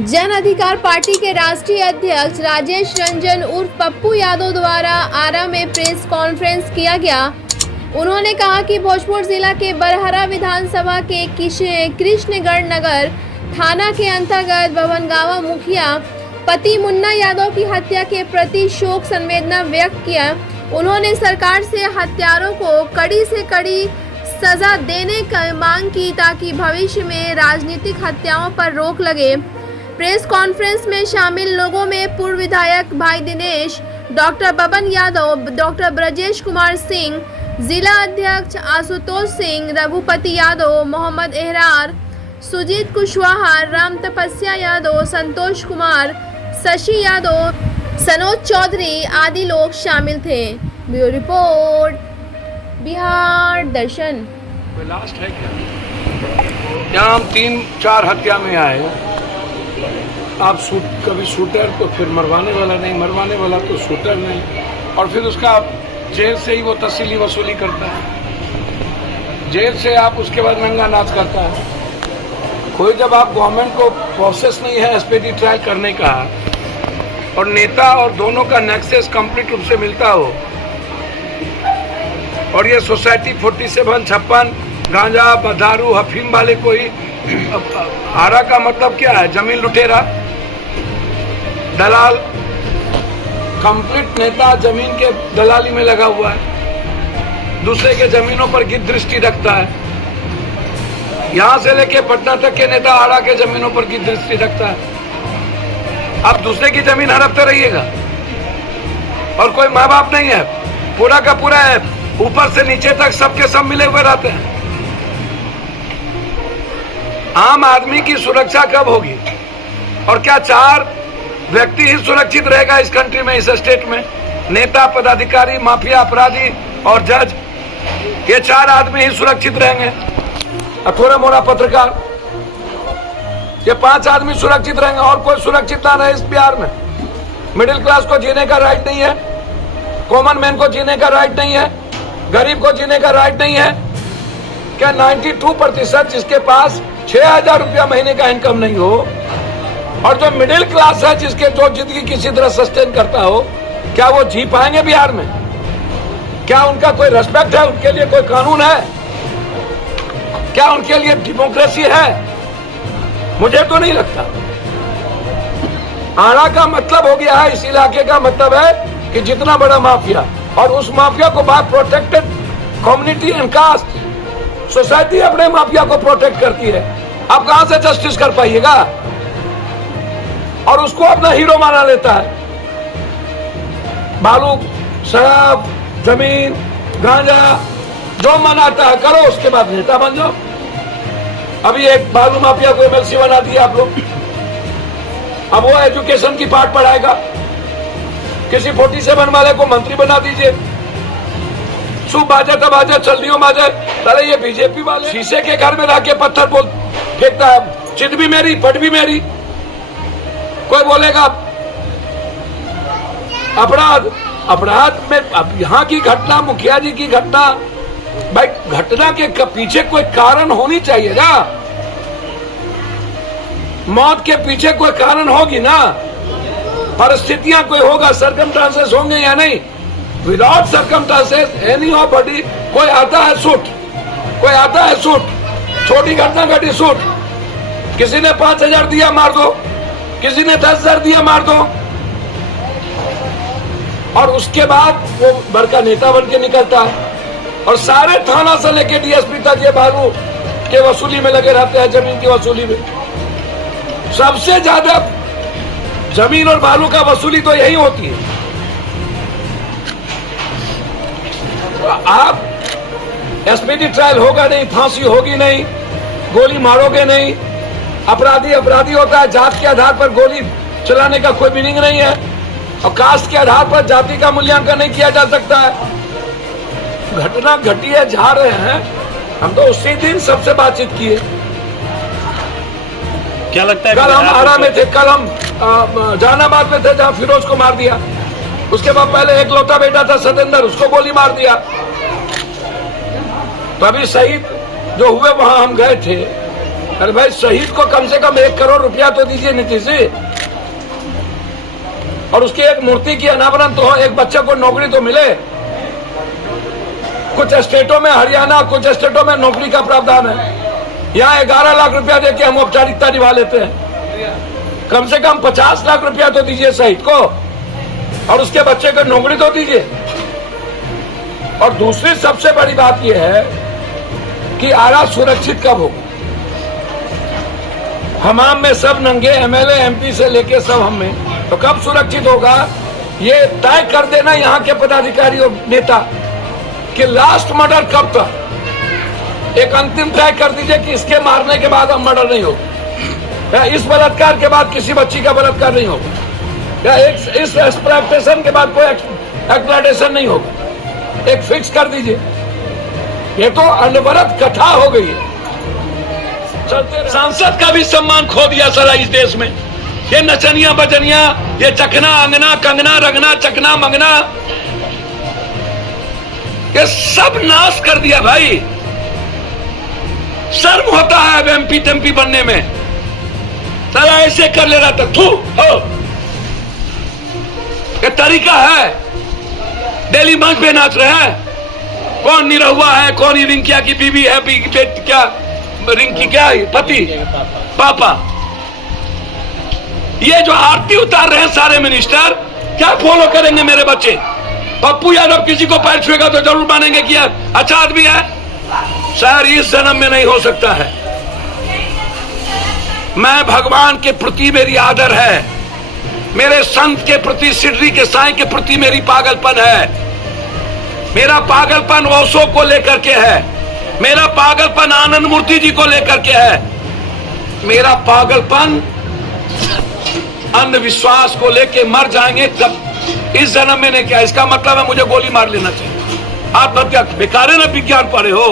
जन अधिकार पार्टी के राष्ट्रीय अध्यक्ष राजेश रंजन उर्फ पप्पू यादव द्वारा आरा में प्रेस कॉन्फ्रेंस किया गया। उन्होंने कहा कि भोजपुर जिला के बरहरा विधानसभा के कृष्णगढ़ नगर थाना के अंतर्गत बभनगावा मुखिया पति मुन्ना यादव की हत्या के प्रति शोक संवेदना व्यक्त किया। उन्होंने सरकार से हत्यारों को कड़ी से कड़ी सजा देने की मांग की ताकि भविष्य में राजनीतिक हत्याओं पर रोक लगे। प्रेस कॉन्फ्रेंस में शामिल लोगों में पूर्व विधायक भाई दिनेश, डॉक्टर बबन यादव, डॉक्टर ब्रजेश कुमार सिंह, जिला अध्यक्ष आशुतोष सिंह, रघुपति यादव, मोहम्मद एहरार, सुजीत कुशवाहा, राम तपस्या यादव, संतोष कुमार, शशि यादव, सनोज चौधरी आदि लोग शामिल थे। ब्यूरो रिपोर्ट, बिहार दर्शन। लास्ट है क्या? यहाँ हम 3-4 हत्या में आए। आप कभी शूटर तो फिर मरवाने वाला नहीं, मरवाने वाला तो शूटर नहीं, और फिर उसका जेल से ही वो तहसीली वसूली करता है। जेल से आप उसके बाद नंगा नाच करता है। कोई जब आप गवर्नमेंट को प्रोसेस नहीं है एसपीडी ट्रायल करने का और नेता और दोनों का नेक्सस कंप्लीट रूप से मिलता हो, और ये सोसाइटी 47, 56 गांजा दारू अफीम वाले कोई आरा का मतलब क्या है? जमीन लुटेरा, दलाल, कंप्लीट नेता जमीन के दलाली में लगा हुआ है, दूसरे के जमीनों पर गिद्ध दृष्टि रखता है। यहां से लेके पटना तक के नेता आरा के जमीनों पर गिद्ध दृष्टि रखता है। आप दूसरे की जमीन हड़पते रहिएगा, और कोई माँ बाप नहीं है, पूरा का पूरा है, ऊपर से नीचे तक सबके सब मिले हुए रहते हैं। आम आदमी की सुरक्षा कब होगी? और क्या 4 व्यक्ति ही सुरक्षित रहेगा इस कंट्री में, इस स्टेट में? नेता, पदाधिकारी, माफिया, अपराधी और जज, ये 4 आदमी ही सुरक्षित रहेंगे। थोड़ा मोड़ा पत्रकार, ये 5 आदमी सुरक्षित रहेंगे, और कोई सुरक्षित ना रहे इस बिहार में। मिडिल क्लास को जीने का राइट नहीं है, कॉमन मैन को जीने का राइट नहीं है, गरीब को जीने का राइट नहीं है। क्या 92% जिसके पास 6,000 रुपया महीने का इनकम नहीं हो, और जो मिडिल क्लास है जिसके जो जिंदगी किसी तरह सस्टेन करता हो, क्या वो जी पाएंगे बिहार में? क्या उनका कोई रेस्पेक्ट है? उनके लिए कोई कानून है? क्या उनके लिए डेमोक्रेसी है? मुझे तो नहीं लगता। आरा का मतलब हो गया है, इस इलाके का मतलब है कि जितना बड़ा माफिया, और उस माफिया को by protected community and caste society अपने माफिया को प्रोटेक्ट करती है। आप कहां से जस्टिस कर पाइएगा? और उसको अपना हीरो माना लेता है। बालू, शराब, जमीन, गांजा जो मनाता है करो, उसके बाद नेता बन जाओ। अभी एक बालू माफिया को एमएलसी बना दिया आप लोग। अब वो एजुकेशन की पाठ पढ़ाएगा। किसी 47 वाले को मंत्री बना दीजिए। सुबह बाजा तब बाजा, चलनियों बाजा। अरे ये बीजेपी वाले शीशे के घर में रह के पत्थर बोल फेंकता है, चित भी मेरी, पट भी मेरी। कोई बोलेगा अपराध में। अब यहाँ की घटना, मुखिया जी की घटना, भाई घटना के पीछे कोई कारण होनी चाहिए ना। मौत के पीछे कोई कारण होगी ना, परिस्थितियां कोई होगा, सर्कमस्टांसेस होंगे या नहीं। Without circumstances any of body, कोई आता है शूट, कोई आता है शूट, छोटी घटना घटी शूट, किसी ने 5,000 दिया मार दो, किसी ने 10,000 दिया मार दो, और उसके बाद वो बड़का नेता बन के निकलता है। और सारे थाना से लेके डीएसपी तक ये बालू के वसूली में लगे रहते हैं, जमीन की वसूली में। सबसे ज्यादा जमीन और बालू का वसूली तो यही होती है। आप एसपीडी ट्रायल होगा नहीं, फांसी होगी नहीं, गोली मारोगे नहीं। अपराधी अपराधी होता है, जात के आधार पर गोली चलाने का कोई मीनिंग नहीं है, और कास्ट के आधार पर जाति का मूल्यांकन नहीं किया जा सकता है। घटना घटी है, जा रहे हैं हम तो उसी दिन सबसे बातचीत किए। क्या लगता है? कल हम आरा में थे, कल हम जहानाबाद में थे जहां फिरोज को मार दिया। उसके बाद पहले एक लौता बेटा था सतेंद्र, उसको गोली मार दिया। तो अभी शहीद जो हुए वहां हम गए थे, अरे भाई शहीद को कम से कम 1 करोड़ रुपया तो दीजिए नीतीश जी, और उसकी एक मूर्ति की अनावरण तो हो, एक बच्चे को नौकरी तो मिले। कुछ स्टेटों में हरियाणा, कुछ स्टेटों में नौकरी का प्रावधान है, यहाँ 11 लाख रुपया देके हम औपचारिकता निभा लेते हैं। कम से कम 50 लाख रुपया तो दीजिए शहीद को, और उसके बच्चे को नौकरी तो दीजिए। और दूसरी सबसे बड़ी बात यह है कि आरा सुरक्षित कब होगा? हमाम में सब नंगे, एमएलए एमपी से लेके सब हम में, तो कब सुरक्षित होगा? ये तय कर देना यहाँ के पदाधिकारी और नेता कि लास्ट मर्डर कब तक। एक अंतिम तय कर दीजिए कि इसके मारने के बाद अब मर्डर नहीं होगा, या इस बलात्कार के बाद किसी बच्ची का बलात्कार नहीं होगा, या इस एक्सप्लॉयटेशन के बाद कोई एक्सप्लॉयटेशन नहीं होगा। एक फिक्स कर दीजिए। ये तो अनवरत कथा हो गई है। सांसद का भी सम्मान खो दिया सारा इस देश में। ये नचनिया बजनिया, ये चकना अंगना, कंगना रंगना, चकना मंगना, ये सब नाश कर दिया भाई। शर्म होता है अब एमपी टेम्पी बनने में। सारा ऐसे कर ले रहा था, थू हो। ये तरीका है, डेली मंच पे नाच रहे हैं। कौन निरहुआ है, कौन ही रिंकिया की बीवी है, क्या रिंकी क्या है, पति पापा। ये जो आरती उतार रहे हैं सारे मिनिस्टर, क्या फॉलो करेंगे मेरे बच्चे? पप्पू यादव किसी को पैर छुएगा तो जरूर मानेंगे कि अच्छा आदमी है। सर इस जन्म में नहीं हो सकता है। मैं भगवान के प्रति मेरी आदर है, मेरे संत के प्रति, सिद्धि के साईं के प्रति मेरी पागलपन है। मेरा पागलपन ओशो को लेकर के है, मेरा पागलपन आनंद मूर्ति जी को लेकर के है, मेरा पागलपन अंधविश्वास को लेके मर जाएंगे तब। इस जन्म में ने क्या, इसका मतलब है मुझे गोली मार लेना चाहिए। आत्महत्या बेकार न विज्ञान पढ़े हो,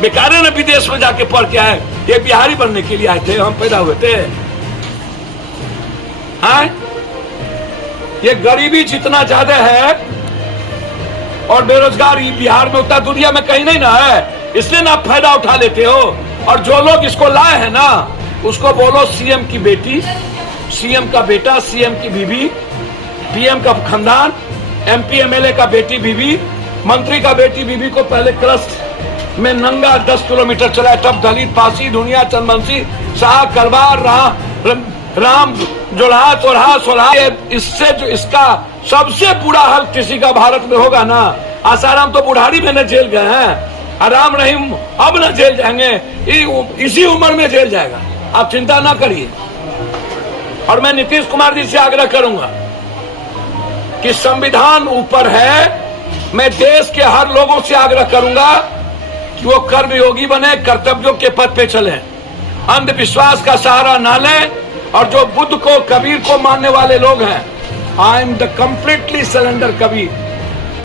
बेकार न विदेश में जाके पढ़ के आए। ये बिहारी बनने के लिए आए थे, हम पैदा हुए थे। हाँ, ये गरीबी जितना ज्यादा है और बेरोजगारी बिहार में उतना दुनिया में कहीं नहीं ना है, इसलिए ना फायदा उठा लेते हो। और जो लोग इसको लाए हैं ना, उसको बोलो सीएम की बेटी, सीएम का बेटा, सीएम की बीवी, पीएम का खानदान, एमपी एमएलए का बेटी बीवी, मंत्री का बेटी बीवी को पहले क्रस्ट में नंगा 10 किलोमीटर चलाए, तब दलित, पासी, दुनिया, चंदमंसी, शाह, कलवार, राम जोड़ा चौराहा सोलहा। इससे जो इसका सबसे बुरा हाल किसी का भारत में होगा ना, आसाराम तो बुढ़ारी में न जेल गए हैं, राम रहीम अब न जेल जाएंगे, इसी उम्र में जेल जाएगा। आप चिंता ना करिए। और मैं नीतीश कुमार जी से आग्रह करूंगा कि संविधान ऊपर है। मैं देश के हर लोगों से आग्रह करूंगा कि वो कर्मयोगी बने, कर्तव्यों के पथ पे चले, अंधविश्वास का सहारा ना लें। और जो बुद्ध को, कबीर को मानने वाले लोग हैं, I am the completely surrender Kabir.